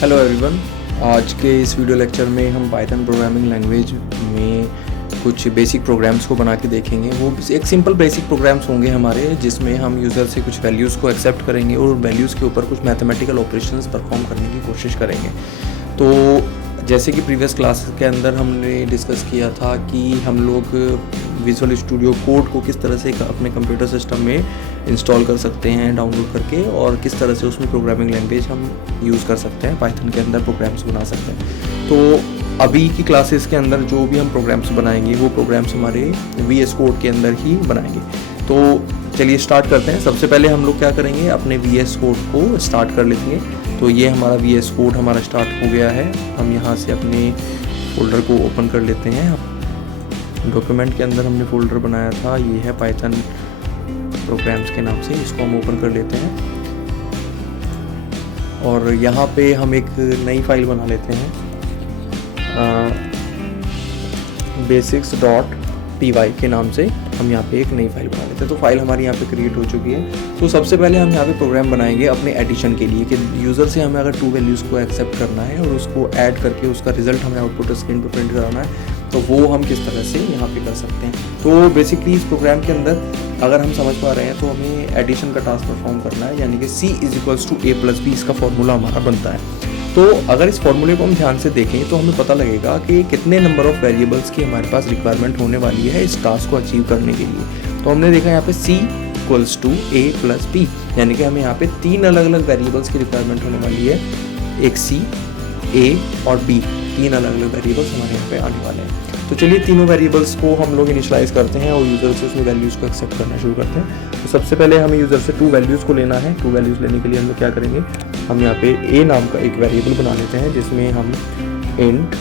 Hello everyone. आज के इस वीडियो लेक्चर में हम पाइथन प्रोग्रामिंग लैंग्वेज में कुछ बेसिक प्रोग्राम्स को बना के देखेंगे। वो एक सिंपल बेसिक प्रोग्राम्स होंगे हमारे, जिसमें हम यूज़र से कुछ वैल्यूज़ को एक्सेप्ट करेंगे और वैल्यूज़ के ऊपर कुछ मैथमेटिकल ऑपरेशंस परफॉर्म करने की कोशिश करेंगे। तो जैसे कि प्रीवियस क्लास के अंदर हमने डिस्कस किया था कि हम लोग विजुअल स्टूडियो कोड को किस तरह से अपने कंप्यूटर सिस्टम में इंस्टॉल कर सकते हैं डाउनलोड करके, और किस तरह से उसमें प्रोग्रामिंग लैंग्वेज हम यूज़ कर सकते हैं, पाइथन के अंदर प्रोग्राम्स बना सकते हैं। तो अभी की क्लासेस के अंदर जो भी हम प्रोग्राम्स बनाएंगे वो प्रोग्राम्स हमारे VS कोड के अंदर ही बनाएंगे। तो चलिए स्टार्ट करते हैं। सबसे पहले हम लोग क्या करेंगे, अपने VS कोड को स्टार्ट कर लेंगे। तो ये हमारा VS कोड हमारा स्टार्ट हो गया है। हम यहाँ से अपने फोल्डर को ओपन कर लेते हैं। डॉक्यूमेंट के अंदर हमने फोल्डर बनाया था, ये है पाइथन प्रोग्राम्स के नाम से, इसको हम ओपन कर लेते हैं। और यहाँ पे हम एक नई फाइल बना लेते हैं, basics.py के नाम से हम यहाँ पे एक नई फाइल बना लेते हैं। तो फाइल हमारी यहाँ पे क्रिएट हो चुकी है। तो सबसे पहले हम यहाँ पे प्रोग्राम बनाएंगे अपने एडिशन के लिए, कि यूज़र से हमें अगर 2 वैल्यूज़ को एक्सेप्ट करना है और उसको ऐड करके उसका रिजल्ट हमें आउटपुट स्क्रीन पे प्रिंट कराना है, तो वो हम किस तरह से यहाँ पे कर सकते हैं। तो बेसिकली इस प्रोग्राम के अंदर अगर हम समझ पा रहे हैं तो हमें एडिशन का टास्क परफॉर्म करना है, यानी कि C = A+B इसका फॉर्मूला हमारा बनता है। तो अगर इस फॉर्मूले को हम ध्यान से देखें तो हमें पता लगेगा कि कितने नंबर ऑफ वेरिएबल्स की हमारे पास रिक्वायरमेंट होने वाली है इस टास्क को अचीव करने के लिए। तो हमने देखा यहाँ पे C = A+B, यानी कि हमें यहाँ पे 3 अलग अलग वेरिएबल्स की रिक्वायरमेंट होने वाली है। एक C, A और B, 3 अलग अलग वेरिएबल्स हमारे यहाँ पे आने वाले हैं। तो चलिए तीनों वेरिएबल्स को हम लोग इनिशियलाइज करते हैं और यूज़र से उसमें वैल्यूज़ को एक्सेप्ट करना शुरू करते हैं। तो सबसे पहले हमें यूज़र से 2 वैल्यूज़ को लेना है। 2 वैल्यूज़ लेने के लिए हम लोग क्या करेंगे, हम यहाँ पे A नाम का एक वेरिएबल बना लेते हैं, जिसमें हम इंट,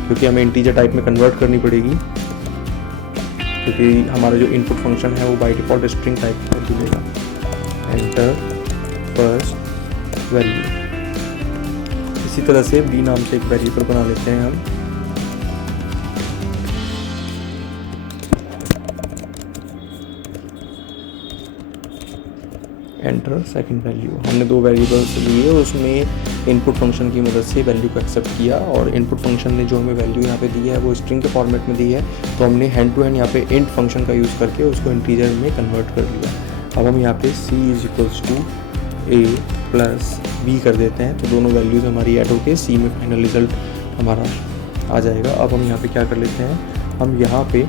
क्योंकि हमें इंटीजर टाइप में कन्वर्ट करनी पड़ेगी, क्योंकि हमारा जो इनपुट फंक्शन है वो बाय डिफ़ॉल्ट स्ट्रिंग टाइप का देगा। Enter first value. इसी तरह से B नाम से एक वेरिएबल बना लेते हैं हम, एंटर सेकंड वैल्यू। हमने 2 वेरिएबल्स लिए और उसमें इनपुट फंक्शन की मदद से वैल्यू को एक्सेप्ट किया, और इनपुट फंक्शन ने जो हमें वैल्यू यहाँ पे दी है वो स्ट्रिंग के फॉर्मेट में दी है। तो हमने हैंड टू हैंड यहाँ पे इंट फंक्शन का यूज़ करके उसको इंटीजर में कन्वर्ट कर लिया। अब हम यहाँ पे C = A+B कर देते हैं, तो दोनों वैल्यूज़ हमारी ऐड होकर C में फाइनल रिजल्ट हमारा आ जाएगा। अब हम यहाँ पे क्या कर लेते हैं, हम यहाँ पे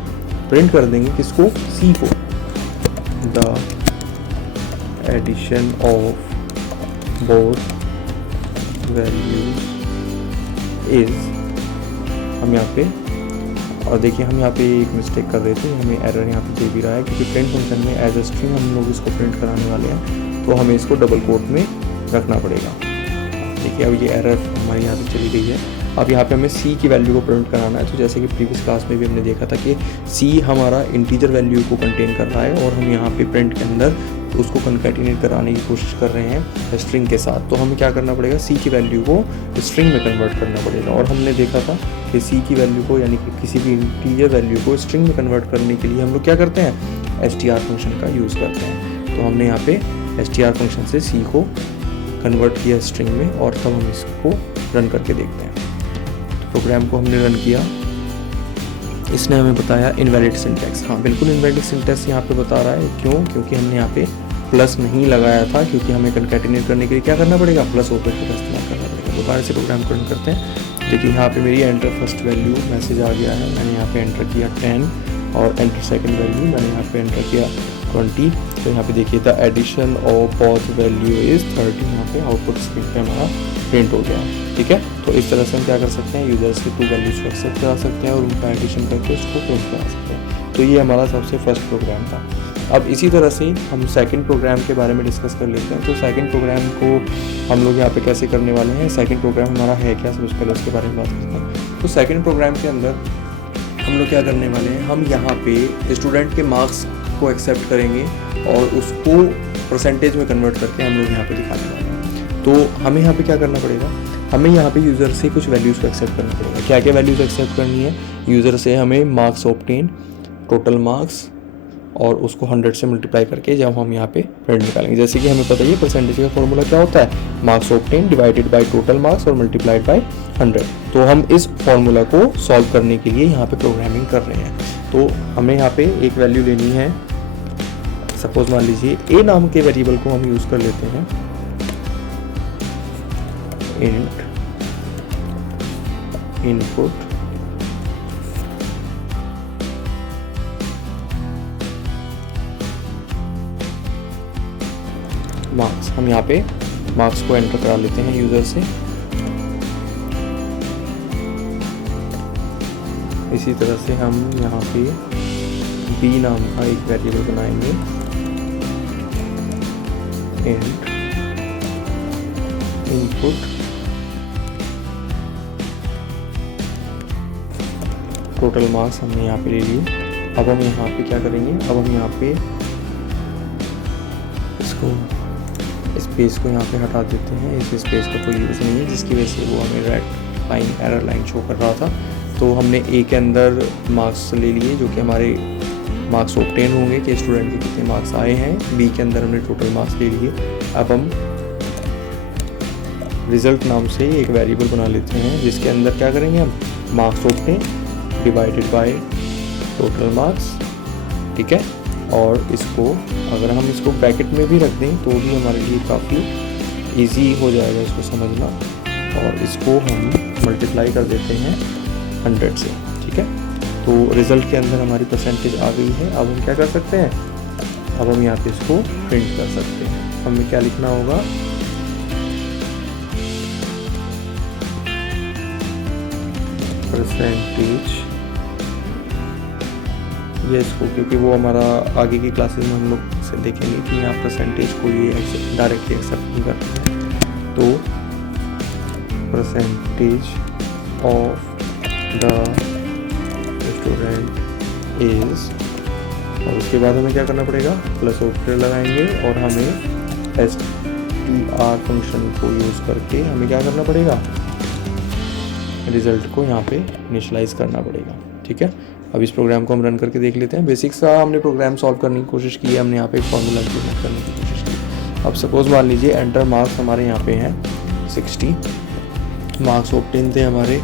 प्रिंट कर देंगे किसको, C को, the addition of both values is. हम यहाँ पे, और देखिए हम यहाँ पे एक मिस्टेक कर रहे थे, हमें एरर यहाँ पे दे भी रहा है, क्योंकि प्रिंट फंक्शन में एज अ स्ट्रिंग हम लोग इसको प्रिंट कराने वाले हैं, तो हमें इसको डबल कोट में रखना पड़ेगा। देखिए अब ये एरर हमारे यहाँ पे चली गई है। अब यहाँ पे हमें C की वैल्यू को प्रिंट कराना है। तो जैसे कि प्रीवियस क्लास में भी हमने देखा था कि C हमारा इंटीजर वैल्यू को कंटेन कर रहा है, और हम यहाँ पे प्रिंट के अंदर उसको कन्कैटिनेट कराने की कोशिश कर रहे हैं स्ट्रिंग के साथ। तो हमें क्या करना पड़ेगा, C की वैल्यू को स्ट्रिंग में कन्वर्ट करना पड़ेगा। और हमने देखा था कि C की वैल्यू को, यानी कि किसी भी इंटीजर वैल्यू को स्ट्रिंग में कन्वर्ट करने के लिए हम लोग क्या करते हैं, str फंक्शन का यूज़ करते हैं। तो हमने यहाँ पे str फंक्शन से C को कन्वर्ट किया स्ट्रिंग में, और तब हम इसको रन करके देखते हैं। तो प्रोग्राम को हमने रन किया, इसने हमें बताया इनवैलिड सिंटैक्स। हाँ बिल्कुल इनवैलिड सिंटैक्स यहाँ पे बता रहा है। क्यों, क्योंकि हमने यहाँ पे प्लस नहीं लगाया था, क्योंकि हमें कन्कैटिनेट करने के लिए क्या करना पड़ेगा, प्लस ऑपरेटर का इस्तेमाल करना पड़ेगा। दोबारा से प्रोग्राम को रन करते हैं। देखिए यहाँ पे मेरी एंटर फर्स्ट वैल्यू मैसेज आ गया है, मैंने यहाँ पे एंटर किया 10, और एंटर सेकंड वैल्यू मैंने यहाँ पे एंटर किया 20। तो यहाँ पे देखिए the addition of both value is 30, यहाँ पे आउटपुट स्क्रीन पे हमारा प्रिंट हो गया। ठीक है, तो इस तरह से हम क्या कर सकते हैं, यूजर से 2 वैल्यूज को एक्सेप्ट करा सकते हैं और उनका एडिशन करके उसको प्रिंट करा सकते हैं। तो ये हमारा सबसे फर्स्ट प्रोग्राम था। अब इसी तरह से हम सेकंड प्रोग्राम के बारे में डिस्कस कर लेते हैं। तो सेकंड प्रोग्राम को हम लोग यहाँ पे कैसे करने वाले हैं, सेकंड प्रोग्राम हमारा है क्या, सबसे पहले उसके बारे में बात करते हैं। तो सेकंड प्रोग्राम के अंदर हम लोग क्या करने वाले हैं, हम यहाँ पे स्टूडेंट के मार्क्स को एक्सेप्ट करेंगे और उसको परसेंटेज में कन्वर्ट करके हम लोग यहाँ पे दिखाने वाले हैं। तो हमें यहाँ पे क्या करना पड़ेगा, हमें यहाँ पे यूज़र से कुछ वैल्यूज़ को एक्सेप्ट करना पड़ेगा। क्या क्या वैल्यूज़ एक्सेप्ट करनी है, यूज़र से हमें मार्क्स ऑब्टेन, टोटल मार्क्स, और उसको 100 से मल्टीप्लाई करके जब हम यहाँ पे प्रिंट निकालेंगे। जैसे कि हमें पता है परसेंटेज का फॉर्मूला क्या होता है, marks obtain divided by total marks और मल्टीप्लाइड बाय 100। तो हम इस फॉर्मूला को सॉल्व करने के लिए यहाँ पे प्रोग्रामिंग कर रहे हैं। तो हमें यहाँ पे एक वैल्यू लेनी है, सपोज मान लीजिए ए नाम के वेरिएबल को हम यूज कर लेते हैं, इंट इनपुट मार्क्स। हम यहाँ पे मार्क्स को एंटर करा लेते हैं यूजर से। इसी तरह से हम यहाँ पे बी नाम का एक वेरिएबल बनाएंगे, इंट इनपुट टोटल मार्क्स हमने यहाँ पे ले लिए। अब हम यहाँ पे क्या करेंगे, अब हम यहाँ पे इसको स्पेस को यहाँ पे हटा देते हैं। इस स्पेस का कोई यूज़ नहीं है, जिसकी वजह से वो हमें red line error line show कर रहा था। तो हमने ए के अंदर मार्क्स ले लिए जो कि हमारे मार्क्स ऑब्टेन होंगे कि स्टूडेंट के कितने मार्क्स आए हैं। बी के अंदर हमने टोटल मार्क्स ले लिए। अब हम रिजल्ट नाम से एक वेरिएबल बना लेते हैं जिसके अंदर क्या करेंगे, हम marks obtain divided by total marks, ठीक है। और इसको अगर हम इसको ब्रैकेट में भी रख दें तो भी हमारे लिए काफ़ी इजी हो जाएगा इसको समझना। और इसको हम मल्टीप्लाई कर देते हैं 100 से, ठीक है। तो रिज़ल्ट के अंदर हमारी परसेंटेज आ गई है। अब हम क्या कर सकते हैं, अब हम यहाँ पे इसको प्रिंट कर सकते हैं। हमें क्या लिखना होगा, परसेंटेज, ये इसको, क्योंकि वो हमारा आगे की क्लासेस में हम लोग से देखेंगे कि यहाँ परसेंटेज को ये डायरेक्टली एक्सेप्ट नहीं करते हैं। तो percentage of the student is, और उसके बाद हमें क्या करना पड़ेगा, प्लस ऑपरेटर लगाएंगे और हमें str फंक्शन को यूज़ करके हमें क्या करना पड़ेगा, रिजल्ट को यहाँ पे इनिशियलाइज करना पड़ेगा, ठीक है। अब इस प्रोग्राम को हम रन करके देख लेते हैं। बेसिक्स का हमने प्रोग्राम सॉल्व करने की कोशिश की है, हमने यहाँ पे एक फॉर्मूला इम्प्लीमेंट करने की कोशिश की। अब सपोज मान लीजिए एंटर मार्क्स हमारे यहाँ पे हैं 60, मार्क्स ऑब्टेन थे हमारे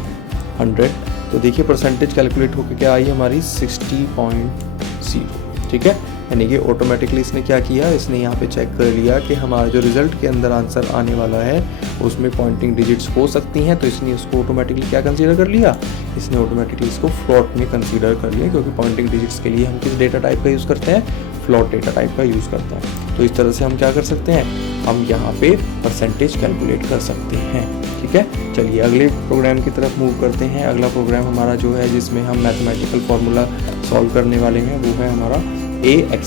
100। तो देखिए परसेंटेज कैलकुलेट होकर क्या आई हमारी 60.0, ठीक है। यानी कि ऑटोमेटिकली इसने क्या किया, इसने यहाँ पे चेक कर लिया कि हमारा जो रिजल्ट के अंदर आंसर आने वाला है उसमें पॉइंटिंग डिजिट्स हो सकती हैं। तो इसने उसको ऑटोमेटिकली क्या कंसीडर कर लिया, इसने ऑटोमेटिकली इसको फ्लोट में कंसीडर कर लिया, क्योंकि पॉइंटिंग डिजिट्स के लिए हम किस डेटा टाइप का यूज़ करते हैं, फ्लोट डेटा टाइप का यूज़ करते हैं। तो इस तरह से हम क्या कर सकते हैं, हम यहाँ पे परसेंटेज कैलकुलेट कर सकते हैं, ठीक है। चलिए अगले प्रोग्राम की तरफ मूव करते हैं। अगला प्रोग्राम हमारा जो है जिसमें हम मैथमेटिकल फार्मूला सॉल्व करने वाले हैं वो है हमारा ax²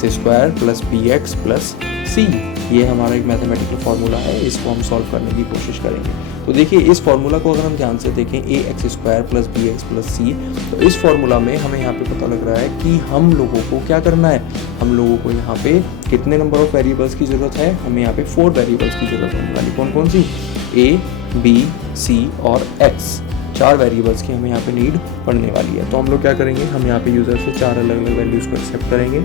+ bx + c। ये हमारा एक मैथमेटिकल फार्मूला है, इसको हम सॉल्व करने की कोशिश करेंगे। तो देखिए इस फार्मूला को अगर हम ध्यान से देखें, ax² + bx + c, तो इस फार्मूला में हमें यहाँ पे पता लग रहा है कि हम लोगों को क्या करना है, हम लोगों को यहाँ पे कितने नंबर ऑफ वेरिएबल्स की ज़रूरत है, हमें यहाँ पे 4 वेरिएबल्स की ज़रूरत होने वाली। कौन कौन सी, a, b, c और x, 4 वेरिएबल्स की हमें यहाँ पे नीड पड़ने वाली है। तो हम लोग क्या करेंगे, हम यहाँ पे यूज़र से 4 अलग अलग वैल्यूज़ को एक्सेप्ट करेंगे।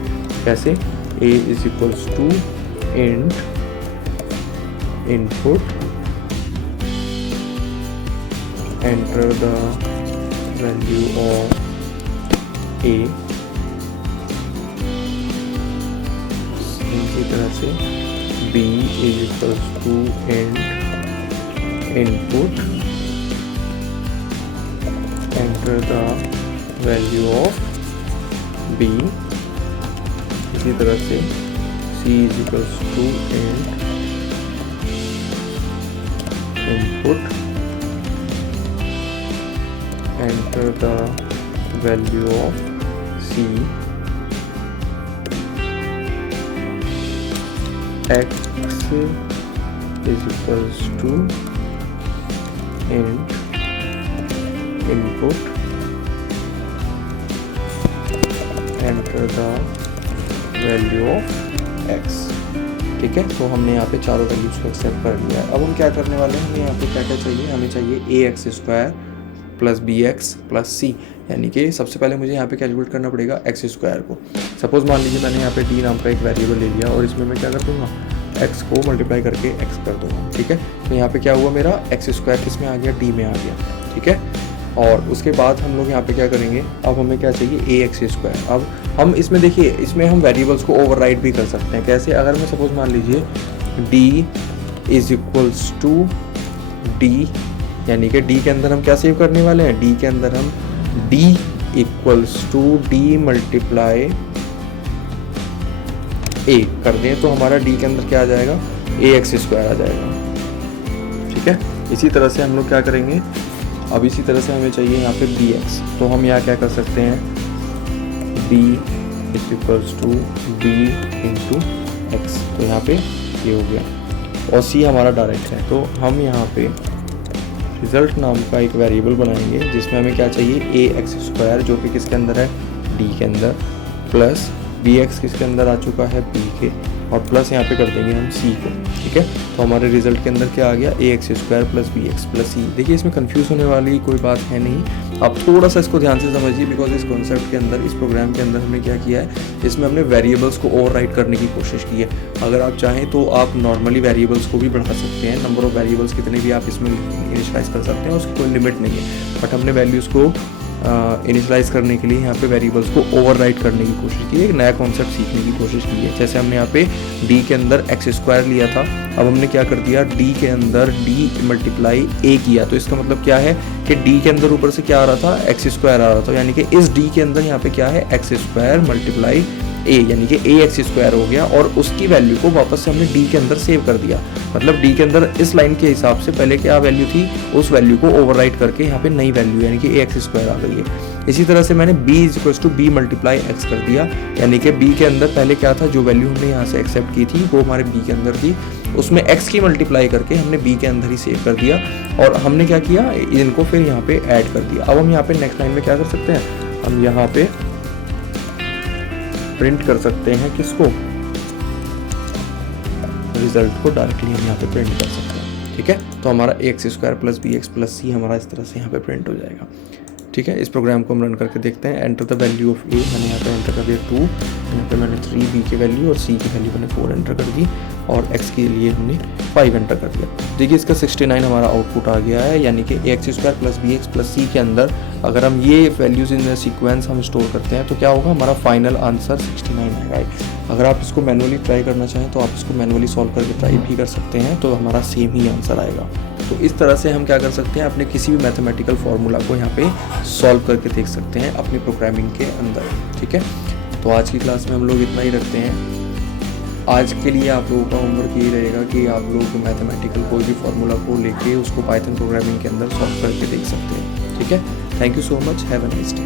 कैसे, a = int input enter the value of a, इसी तरह से b = int input enter the value of b, इसी तरह से c = int input enter the value of c, x = int input enter the value of x, ठीक है। तो हमने यहाँ पे चारों वैल्यूज को एक्सेप्ट कर लिया है। अब हम क्या करने वाले हैं, हमें यहाँ पे क्या क्या चाहिए, हमें चाहिए ax² plus b x plus c, यानी कि सबसे पहले मुझे यहाँ पे कैलकुलेट करना पड़ेगा एक्स स्क्वायर को। सपोज़ मान लीजिए मैंने यहाँ पे डी नाम का एक वेरिएबल ले लिया और इसमें मैं क्या कर दूँगा, एक्स को मल्टीप्लाई करके एक्स कर दूँगा, ठीक है। तो यहाँ पे क्या हुआ, मेरा एक्स स्क्वायर किस में आ गया, डी में आ गया, ठीक है। और उसके बाद हम लोग यहाँ पे क्या करेंगे, अब हमें क्या चाहिए, ए एक्स स्क्वायर। अब हम इसमें देखिए, इसमें हम वेरिएबल्स को ओवरराइड भी कर सकते हैं। कैसे, अगर मैं सपोज़ मान लीजिए D is equals to D, यानी कि डी के अंदर हम क्या सेव करने वाले हैं, डी के अंदर हम d equals to d multiply a कर दें, तो हमारा डी के अंदर क्या आ जाएगा, ए एक्स स्क्वायर आ जाएगा, ठीक है। इसी तरह से हम लोग क्या करेंगे, अब इसी तरह से हमें चाहिए यहाँ पे बी एक्स, तो हम यहाँ क्या कर सकते हैं, B is equals to B into X, तो यहाँ पे ये हो गया। और सी हमारा डायरेक्ट है, तो हम यहाँ पे रिजल्ट नाम का एक वेरिएबल बनाएंगे जिसमें हमें क्या चाहिए, ए एक्स स्क्वायर, जो कि किसके अंदर है, डी के अंदर, प्लस बी एक्स किसके अंदर आ चुका है, बी के, और प्लस यहाँ पे कर देंगे हम सी को, ठीक है। तो हमारे रिजल्ट के अंदर क्या आ गया, a x square plus b x plus c. देखिए इसमें कंफ्यूज होने वाली कोई बात है नहीं, आप थोड़ा सा इसको ध्यान से समझिए, बिकॉज इस कॉन्सेप्ट के अंदर, इस प्रोग्राम के अंदर हमने क्या किया है, इसमें हमने वेरिएबल्स को ओवरराइड करने की कोशिश की है। अगर आप चाहें तो आप नॉर्मली वेरिएबल्स को भी बढ़ा सकते हैं, नंबर ऑफ वेरिएबल्स कितने भी आप इसमें इनिशियलाइज कर सकते हैं, उसकी कोई लिमिट नहीं है। बट हमने वैल्यूज़ को इनिशियलाइज करने के लिए यहाँ पे वेरिएबल्स को ओवरराइड करने की कोशिश की है, एक नया कॉन्सेप्ट सीखने की कोशिश की है। जैसे हमने यहाँ पे डी के अंदर एक्स स्क्वायर लिया था, अब हमने क्या कर दिया, डी के अंदर डी मल्टीप्लाई ए किया, तो इसका मतलब क्या है कि डी के अंदर ऊपर से क्या आ रहा था, एक्स स्क्वायर आ रहा था, यानी कि इस डी के अंदर यहाँ पे क्या है, एक्स स्क्वायर मल्टीप्लाई ए, यानी कि ए एक्स स्क्वायर हो गया, और उसकी वैल्यू को वापस से हमने डी के अंदर सेव कर दिया। मतलब डी के अंदर इस लाइन के हिसाब से पहले क्या वैल्यू थी, उस वैल्यू को ओवरराइड करके यहाँ पे नई वैल्यू यानी कि ए एक्स स्क्वायर आ गई है। इसी तरह से मैंने b is equals to B multiply X कर दिया, यानी कि b के अंदर पहले क्या था, जो वैल्यू हमने यहाँ से एक्सेप्ट की थी वो हमारे b के अंदर थी, उसमें x की मल्टीप्लाई करके हमने b के अंदर ही सेव कर दिया, और हमने क्या किया, इनको फिर यहाँ पे ऐड कर दिया। अब हम यहाँ पे नेक्स्ट लाइन में क्या कर सकते हैं, हम यहाँ पे प्रिंट कर सकते हैं किसको, रिजल्ट को डायरेक्टली हम यहाँ पे प्रिंट कर सकते हैं, ठीक है। तो हमारा a x square plus b x plus c हमारा इस तरह से यहाँ पे प्रिंट हो जाएगा, ठीक है। इस प्रोग्राम को हम रन करके देखते हैं। एंटर द वैल्यू ऑफ ए, मैंने यहाँ पे एंटर कर दिया 2, यहाँ पे मैंने 3 बी की वैल्यू और सी की वैल्यू मैंने 4 एंटर कर दी, और एक्स के लिए हमने 5 एंटर कर दिया। देखिए इसका 69 हमारा आउटपुट आ गया है, यानी कि a x square plus b x plus c के अंदर अगर हम ये वैल्यूज़ इन सीक्वेंस हम स्टोर करते हैं तो क्या होगा, हमारा फाइनल आंसर 69 आएगा। अगर आप इसको मैनुअली ट्राई करना चाहें तो आप इसको मैनुअली सॉल्व करके ट्राई भी कर सकते हैं, तो हमारा सेम ही आंसर आएगा। तो इस तरह से हम क्या कर सकते हैं, अपने किसी भी मैथमेटिकल फार्मूला को यहाँ पे सॉल्व करके देख सकते हैं अपनी प्रोग्रामिंग के अंदर, ठीक है। तो आज की क्लास में हम लोग इतना ही रखते हैं। आज के लिए आप लोगों का होमवर्क यही रहेगा कि आप लोग मैथमेटिकल कोई भी फार्मूला को लेके उसको पाइथन प्रोग्रामिंग के अंदर सॉल्व करके देख सकते हैं, ठीक है। Thank you so much, have a nice day.